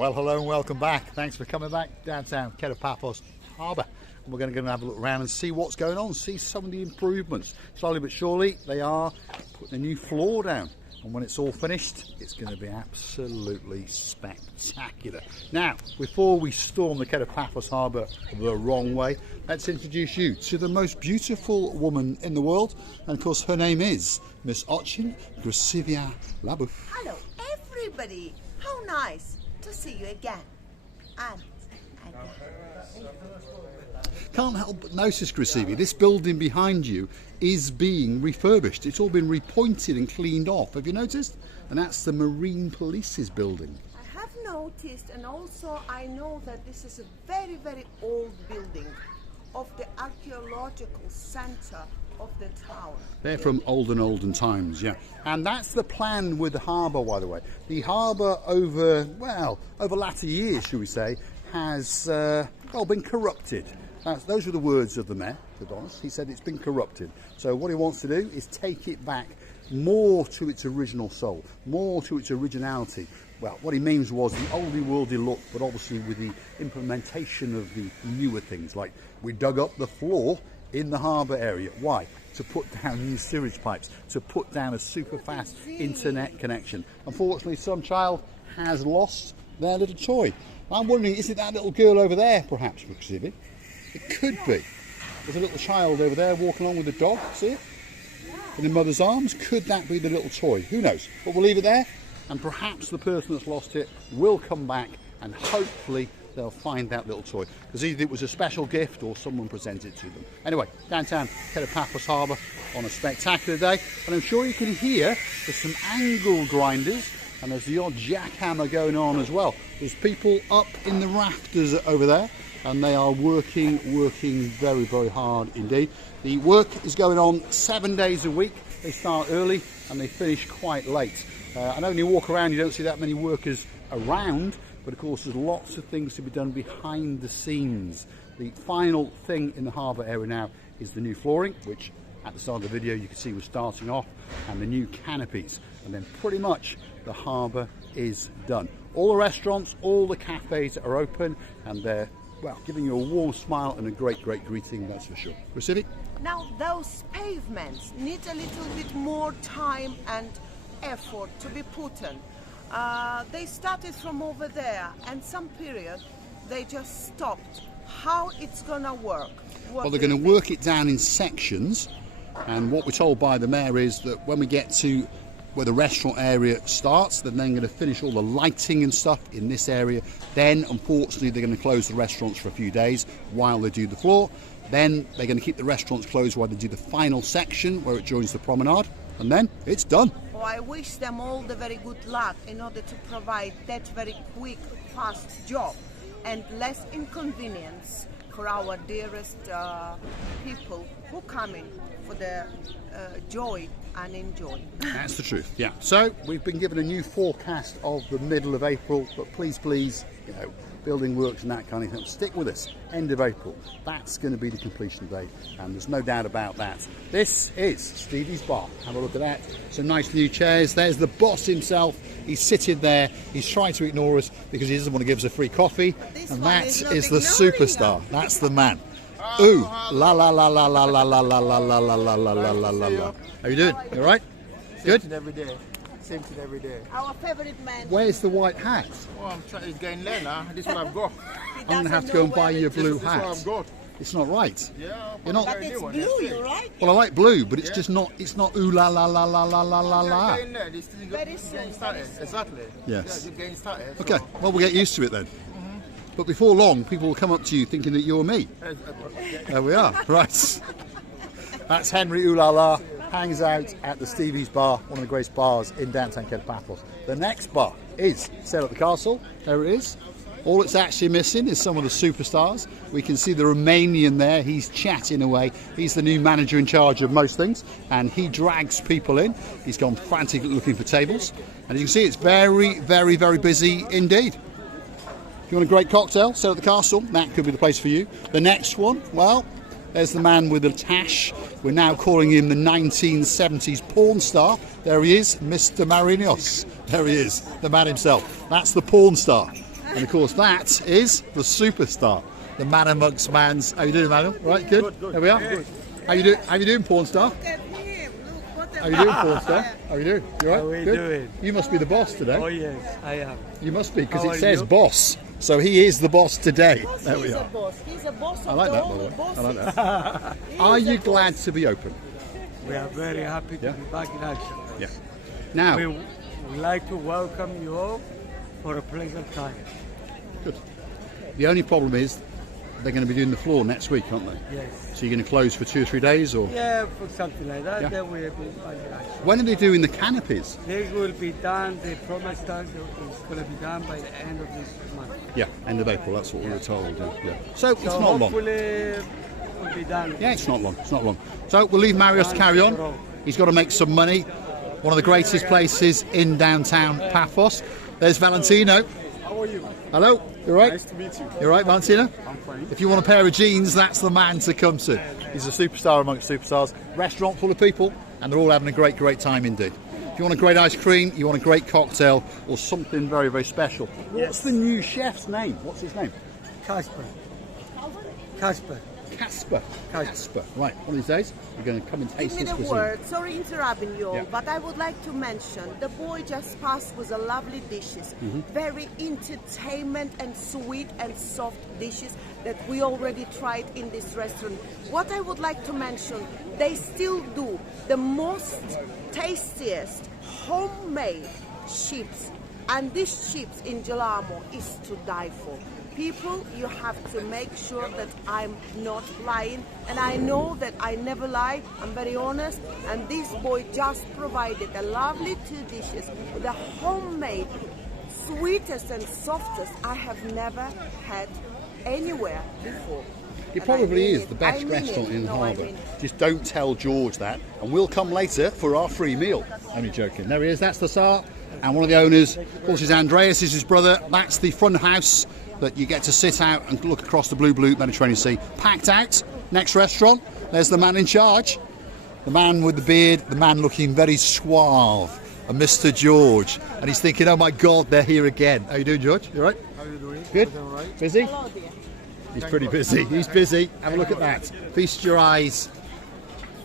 Well, hello and welcome back. Thanks for coming back downtown Paphos Harbour. And we're going to go and have a look around and see what's going on, see some of the improvements. Slowly but surely, they are putting a new floor down. And when it's all finished, it's going to be absolutely spectacular. Now, before we storm the Paphos Harbour the wrong way, let's introduce you to the most beautiful woman in the world. And of course, her name is Miss Ochin Gracivia Labouf. Hello, everybody. How nice to see you again. And Can't help but notice, Gracivia, this building behind you is being refurbished. It's all been repointed and cleaned off. Have you noticed? And that's the Marine Police's building. I have noticed, and also I know that this is a very, very old building of the archaeological centre of the town. They're from olden times, yeah. And that's the plan with the harbour, by the way. The harbour over latter years, shall we say, has been corrupted. Those were the words of the mayor, to be honest. He said it's been corrupted. So what he wants to do is take it back more to its original soul, more to its originality. Well, what he means was the oldie worldy look, but obviously with the implementation of the newer things. Like we dug up the floor in the harbour area. Why? To put down new sewage pipes, to put down a super fast internet connection. Unfortunately, some child has lost their little toy. I'm wondering, is it that little girl over there, perhaps, Stevie? It could be. There's a little child over there walking along with a dog, see it? In the mother's arms. Could that be the little toy? Who knows? But we'll leave it there, and perhaps the person that's lost it will come back, and hopefully they'll find that little toy, because either it was a special gift or someone presented it to them. Anyway, downtown Paphos Harbour on a spectacular day, and I'm sure you can hear there's some angle grinders and there's the odd jackhammer going on as well. There's people up in the rafters over there, and they are working very, very hard indeed. The work is going on 7 days a week. They start early and they finish quite late. I know when you walk around you don't see that many workers around, but of course there's lots of things to be done behind the scenes. The final thing in the harbour area now is the new flooring, which at the start of the video you can see we're starting off, and the new canopies, and then pretty much the harbour is done. All the restaurants, all the cafes are open, and they're giving you a warm smile and a great greeting, that's for sure. Gracivia? Now those pavements need a little bit more time and effort to be put in. They started from over there, and some period they just stopped. How it's gonna work? Well, they're going to work it down in sections, and what we're told by the mayor is that when we get to where the restaurant area starts, they're then going to finish all the lighting and stuff in this area. Then, unfortunately, they're going to close the restaurants for a few days while they do the floor. Then they're going to keep the restaurants closed while they do the final section where it joins the promenade, and then it's done. Oh, I wish them all the very good luck in order to provide that very quick, fast job and less inconvenience for our dearest people who come in for the joy and enjoy. That's the truth, yeah. So we've been given a new forecast of the middle of April, but please, building works and that kind of thing, stick with us. End of April, that's going to be the completion date, and there's no doubt about that. This is Stevie's Bar. Have a look at that. Some nice new chairs. There's the boss himself. He's sitting there. He's trying to ignore us because he doesn't want to give us a free coffee. And that is the superstar. That's the man. Ooh, la la la la la la la la la la la la la la la la la. How you doing? You all right? Good? Same thing every day. Same thing every day. Our favorite man. Where's the white hat? Oh, I'm trying. It's getting there now. This is what I've got. I'm going to have to go and buy you a blue This is hat. what I've got. It's not right. Yeah, You're not. But it's blue, you're right? Well, I like blue, but it's just not. It's not ooh la la la la la la la la. Getting there. This thing Very is soon, getting started. very soon. Exactly. Yes. Yeah, you're getting started. so- Okay, well, we'll get used to it then. But before long, people will come up to you thinking that you're me. There we are, right. That's Henry Oolala, hangs out at the Stevie's Bar, one of the greatest bars in downtown Paphos. The next bar is Sail at the Castle. There it is. All it's actually missing is some of the superstars. We can see the Romanian there. He's chatting away. He's the new manager in charge of most things, and he drags people in. He's gone frantically looking for tables. And as you can see, it's very, very, very busy indeed. If you want a great cocktail, Sail at the Castle, that could be the place for you. The next one, well, there's the man with the tash. We're now calling him the 1970s porn star. There he is, Mr. Marinos. There he is, the man himself. That's the porn star. And of course, that is the superstar, the man amongst mans. How you doing, Manuel? Right, good. There we are. Good. How you doing? How you doing, porn star? Look at him. Look what a How you doing, porn star? How you doing? You all right? How are you Good? doing? You must be the boss today. Oh yes, I am. You must be, because How it are says you? boss. So he is the boss today. There we He's a are. boss. He's a boss of I like the that, by whole the way. bosses. I like that. Are you glad to be open? We are very happy to Yeah. be back in action. Yeah. Now, We would like to welcome you all for a pleasant time. good. The only problem is they're going to be doing the floor next week, aren't they? Yes. So you're going to close for 2 or 3 days, or Yeah, for something like that, Yeah. then we'll be back in action. when are they doing the canopies? This will be done, the promised time is going to be done by the end of this month. Yeah, end of April. That's what we were told. Yeah. So it's So not long. hopefully it will be done. Yeah, it's not long. It's not long. So we'll leave Marius to carry on. He's got to make some money. One of the greatest places in downtown Paphos. There's Valentino. How are you? Hello. You all right? Nice to meet you. You all right, Valentino? I'm fine. If you want a pair of jeans, that's the man to come to. He's a superstar amongst superstars. Restaurant full of people, and they're all having a great, great time indeed. If you want a great ice cream, you want a great cocktail, or something very, very special. What's the new chef's name? What's his name? Casper. Casper. Casper. Casper. Right, one of these days, we're going to come and taste Give me this the cuisine. word. Sorry interrupting you all, Yeah. but I would like to mention the boy just passed with a lovely dishes, Mm-hmm. very entertainment and sweet and soft dishes that we already tried in this restaurant. What I would like to mention, they still do the most tastiest homemade chips, and these chips in Gelamo is to die for. People, you have to make sure that I'm not lying, and I know that I never lie. I'm very honest, and this boy just provided a lovely 2 dishes with the homemade, sweetest and softest I have never had anywhere before. It And I probably mean is it. the best I mean restaurant it. in the No, I harbour. mean it. Just don't tell George that, and we'll come later for our free meal. Only joking. There he is. That's the Tsar, and one of the owners, of course, is Andreas, is his brother. That's the front house that you get to sit out and look across the blue Mediterranean Sea. Packed out. Next restaurant. There's the man in charge, the man with the beard, the man looking very suave, a Mr. George, and he's thinking, "Oh my God, they're here again." How you doing, George? You all right? How are you doing? Good. All right. Busy? Hello, dear. He's pretty busy. He's busy. Have a look at that. Feast your eyes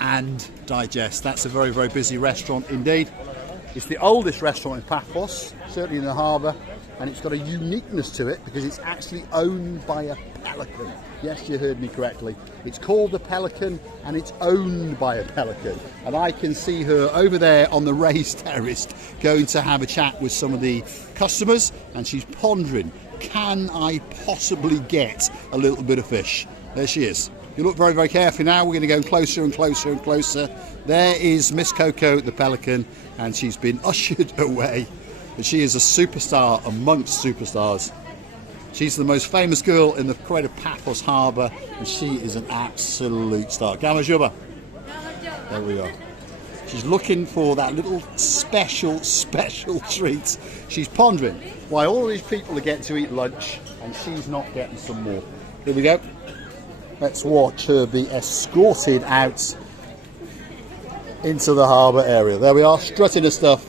and digest. That's a very, very busy restaurant indeed. It's the oldest restaurant in Paphos, certainly in the harbour, and it's got a uniqueness to it because it's actually owned by a pelican. Yes, you heard me correctly. It's called the Pelican and it's owned by a pelican. And I can see her over there on the raised terrace going to have a chat with some of the customers, and she's pondering, can I possibly get a little bit of fish? There she is. You look very, very carefully now. We're going to go closer and closer and closer. There is Miss Coco, the pelican, and she's been ushered away. But she is a superstar amongst superstars. She's the most famous girl in the greater Paphos Harbour, and she is an absolute star. Gamajuba. There we are. She's looking for that little special treat. She's pondering why all these people are getting to eat lunch and she's not getting some more. Here we go. Let's watch her be escorted out into the harbour area. There we are, strutting her stuff.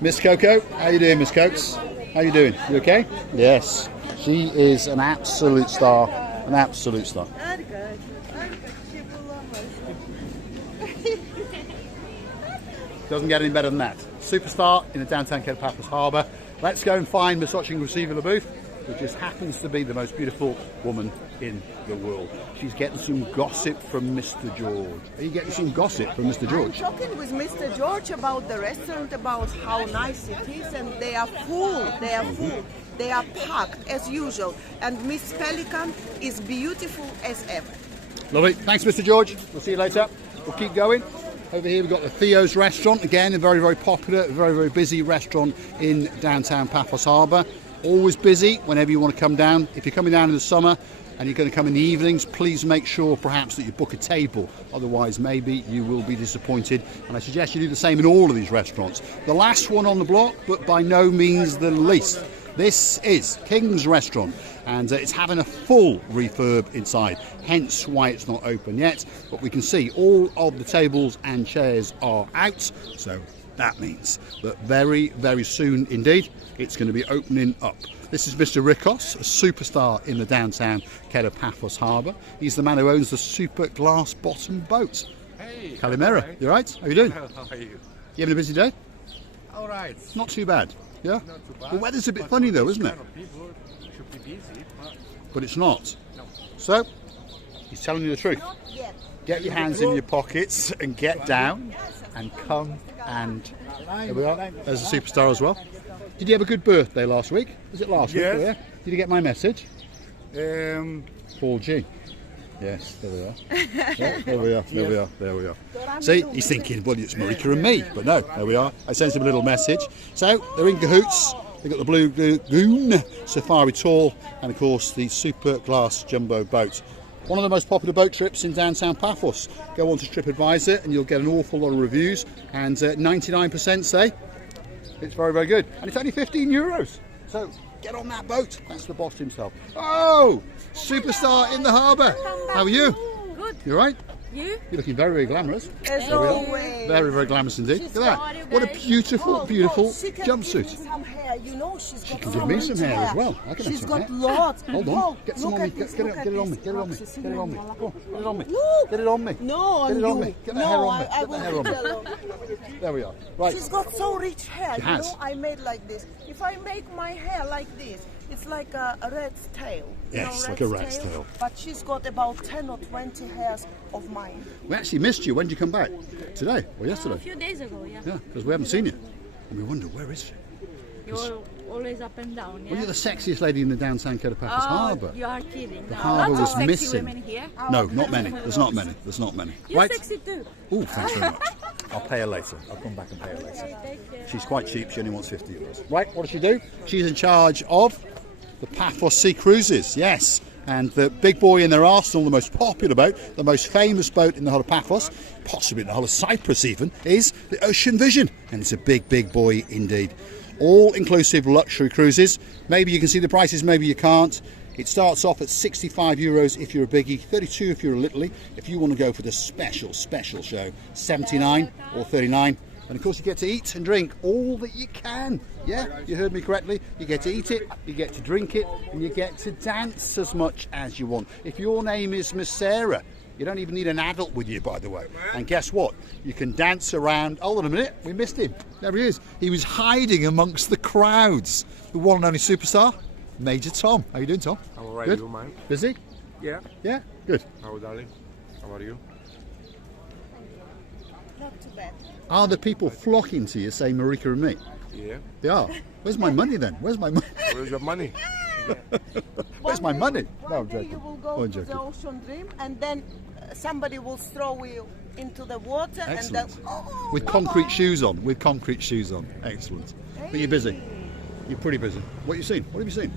Miss Coco, how you doing, Miss Cokes? How you doing? You okay? Yes. She is an absolute star. An absolute star. Doesn't get any better than that. Superstar in the downtown Paphos Harbour. Let's go and find Miss Oching booth, who just happens to be the most beautiful woman in the world. She's getting some gossip from Mr. George. Are you getting some gossip from Mr. George? I'm talking with Mr. George about the restaurant, about how nice it is, and they are full. They are full. They are packed as usual. And Miss Pelican is beautiful as ever. Lovely. Thanks, Mr. George. We'll see you later. We'll keep going. Over here we've got the Theo's restaurant, again a very, very popular, very, very busy restaurant in downtown Paphos Harbour. Always busy whenever you want to come down. If you're coming down in the summer and you're going to come in the evenings, please make sure perhaps that you book a table. Otherwise, maybe you will be disappointed. And I suggest you do the same in all of these restaurants. The last one on the block, but by no means the least. This is King's Restaurant, and it's having a full refurb inside, hence why it's not open yet. But we can see all of the tables and chairs are out, so that means that very, very soon indeed, it's going to be opening up. This is Mr. Rikos, a superstar in the downtown Paphos Harbour. He's the man who owns the super glass bottom boat. Hey, Kalimera, right. you all right? How you doing? How are you? You having a busy day? All right. Not too bad, yeah? Not too bad. The weather's a bit But funny for though, this isn't it? kind of people should be busy, But it's not. no. So, he's telling you the truth. Not yet. Get your hands in your pockets and get down and come and... There we are. There's a superstar as well. Did you have a good birthday last week? Was it last week? Yes. Yeah. Did you get my message? Paul. G. Yes, there we are. Yeah, there we are, there we are, there we are. See, he's thinking, well, it's Marika and me, but no, there we are. I sent him a little message. So, they're in cahoots. They've got the Blue Lagoon Safari Tour and, of course, the Super Glass Jumbo Boat. One of the most popular boat trips in downtown Paphos. Go on to TripAdvisor and you'll get an awful lot of reviews, and 99% say it's very, very good. And it's only €15. So, get on that boat. That's the boss himself. Oh, superstar in the harbour. How are you? Good. You all right? You? You're looking very, very glamorous. As There we are. always. Very, very glamorous indeed. Look at that. What a beautiful, beautiful jumpsuit. Some hair, you know, she's got can give me some hair as well. I can have She's some got hair. lots. Hold on. Oh, Get some look on me. at this, Get look it at on me. this. Get it on me. Roxy, Get it on me. Go on. Get it on me. Look. Get it on me. No, Get it on me. Get the hair no, on me. I Get the will hair on leave it me. alone. There we are. Right. She's got so rich hair. She You has. know, I made like this. If I make my hair like this, it's like a rat's tail. You Yes, know, like a rat's tail. But she's got about 10 or 20 hairs of mine. We actually missed you. When did you come back? Today or A yesterday? few days ago, yeah. Yeah, because we haven't seen you. And we wonder, where is she? You're always up and down, yeah? Well, you're the sexiest lady in the downtown Paphos Harbour. You are kidding. The No, harbour lots was of sexy missing. women here. No, not many. There's not many. There's not many. You're Right. sexy too. Oh, thanks very much. I'll pay her later. I'll come back and pay her later. Take care. She's quite cheap. She only wants €50. Right, what does she do? She's in charge of the Paphos Sea Cruises, yes. And the big boy in their arsenal, the most popular boat, the most famous boat in the whole of Paphos, possibly in the whole of Cyprus even, is the Ocean Vision. And it's a big, big boy indeed. All-inclusive luxury cruises. Maybe you can see the prices, maybe you can't. It starts off at €65 if you're a biggie, 32 if you're a littlie. If you want to go for the special show, 79 or 39. And of course you get to eat and drink all that you can. Yeah, you heard me correctly. You get to eat it, you get to drink it, and you get to dance as much as you want. If your name is Miss Sarah, you don't even need an adult with you, by the way. And guess what? You can dance around. Hold on a minute, we missed him. There he is. He was hiding amongst the crowds. The one and only superstar, Major Tom. How you doing, Tom? I'm all right, Good? you mind? Busy? Yeah. Yeah? Good. How, darling? How are you? Not too bad. Are the people flocking to you saying Marika and me? Yeah. They are. Where's my money then? Where's my money? Where's your money? Where's my money? No, I'm One day joking. you will Oh, go I'm to the joking. ocean dream, and then somebody will throw you into the water, Excellent. and then oh, With concrete shoes on. With concrete shoes on. Excellent. But you're busy. You're pretty busy. What have you seen? What have you seen?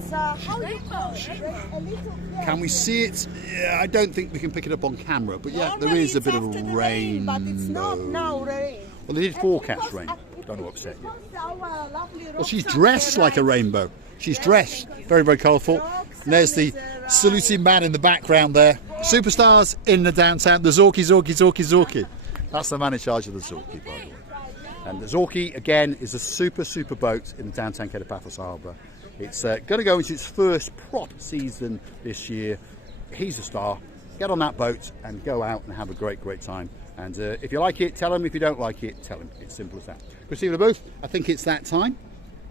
It's how you call it? A little. Can we see it? Yeah, I don't think we can pick it up on camera, but yeah, there Normally is a it's bit of after a the rain. but it's not now rain. Well, they did And forecast because- rain. Don't know what upset you. because our lovely Well, she's Roxanne dressed like a arrived. rainbow. She's Yes, dressed thank you. very, very colourful. Roxanne And there's the is arrived. saluting man in the background there. Superstars in the downtown. The Zorki. That's the man in charge of the Zorki, by the way. And the Zorki, again, is a super boat in the downtown Paphos Harbour. It's going to go into its first proper season this year. He's a star. Get on that boat and go out and have a great time. And if you like it, tell him. If you don't like it, tell him. It's simple as that. Christina Booth, I think it's that time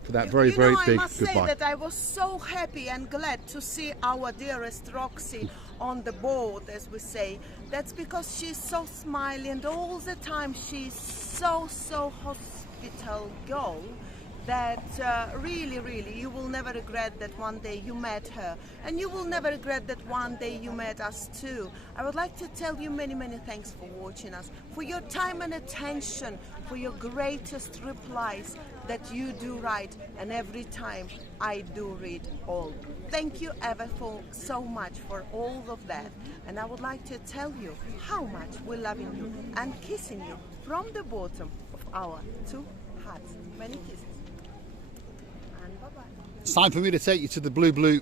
for that very big I must say goodbye. that I was so happy and glad to see our dearest Roxy on the board, as we say. That's because she's so smiley, and all the time she's so hospital girl that really you will never regret that one day you met her, and you will never regret that one day you met us too. I would like to tell you many thanks for watching us, for your time and attention, for your greatest replies that you do write, and every time I do read all. Thank you ever for so much for all of that, and I would like to tell you how much we're loving you and kissing you from the bottom of our two hearts. Many kisses. And bye-bye. It's time for me to take you to the blue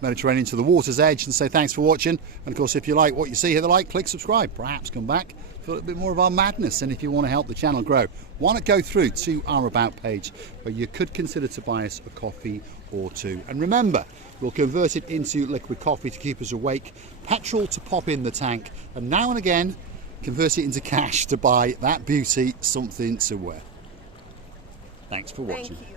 Mediterranean, to the water's edge, and say thanks for watching. And of course, if you like what you see, hit the like, click subscribe, perhaps come back for a little bit more of our madness. And if you want to help the channel grow, why not go through to our About page, where you could consider to buy us a coffee or two. And remember, we'll convert it into liquid coffee to keep us awake, petrol to pop in the tank, and now and again convert it into cash to buy that beauty something to wear. Thanks for watching. Thank you.